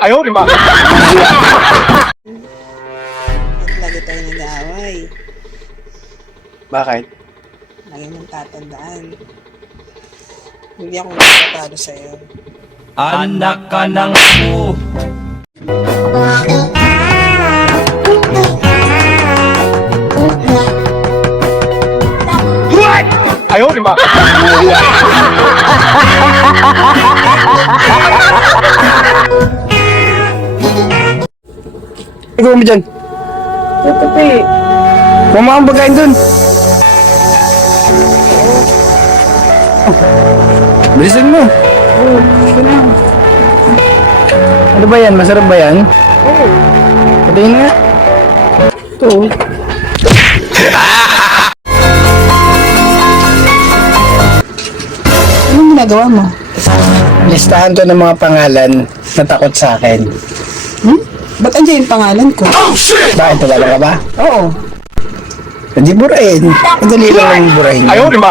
Ayaw, di ba? Ba't lagi tayo nag-aaway? Bakit? Lagi mong tatandaan. Hindi ako magpapatalo sa'yo. Anak ka ng po. Ayaw, di ba? Ikaw mo dyan. Ito pa eh. Huwag mo akong pagkain dun. Bilisan mo. Ito na. Ano ba yan? Masarap ba yan? Oo. Patayin nga. Ito. Anong ginagawa mo? Listahan ko ng mga pangalan na takot sa akin. Ba't andyan yung pangalan ko? Bakit? Tulala ka ba? Oo. Hindi burahin. Madali lang ang burahin. Ayaw, di ba?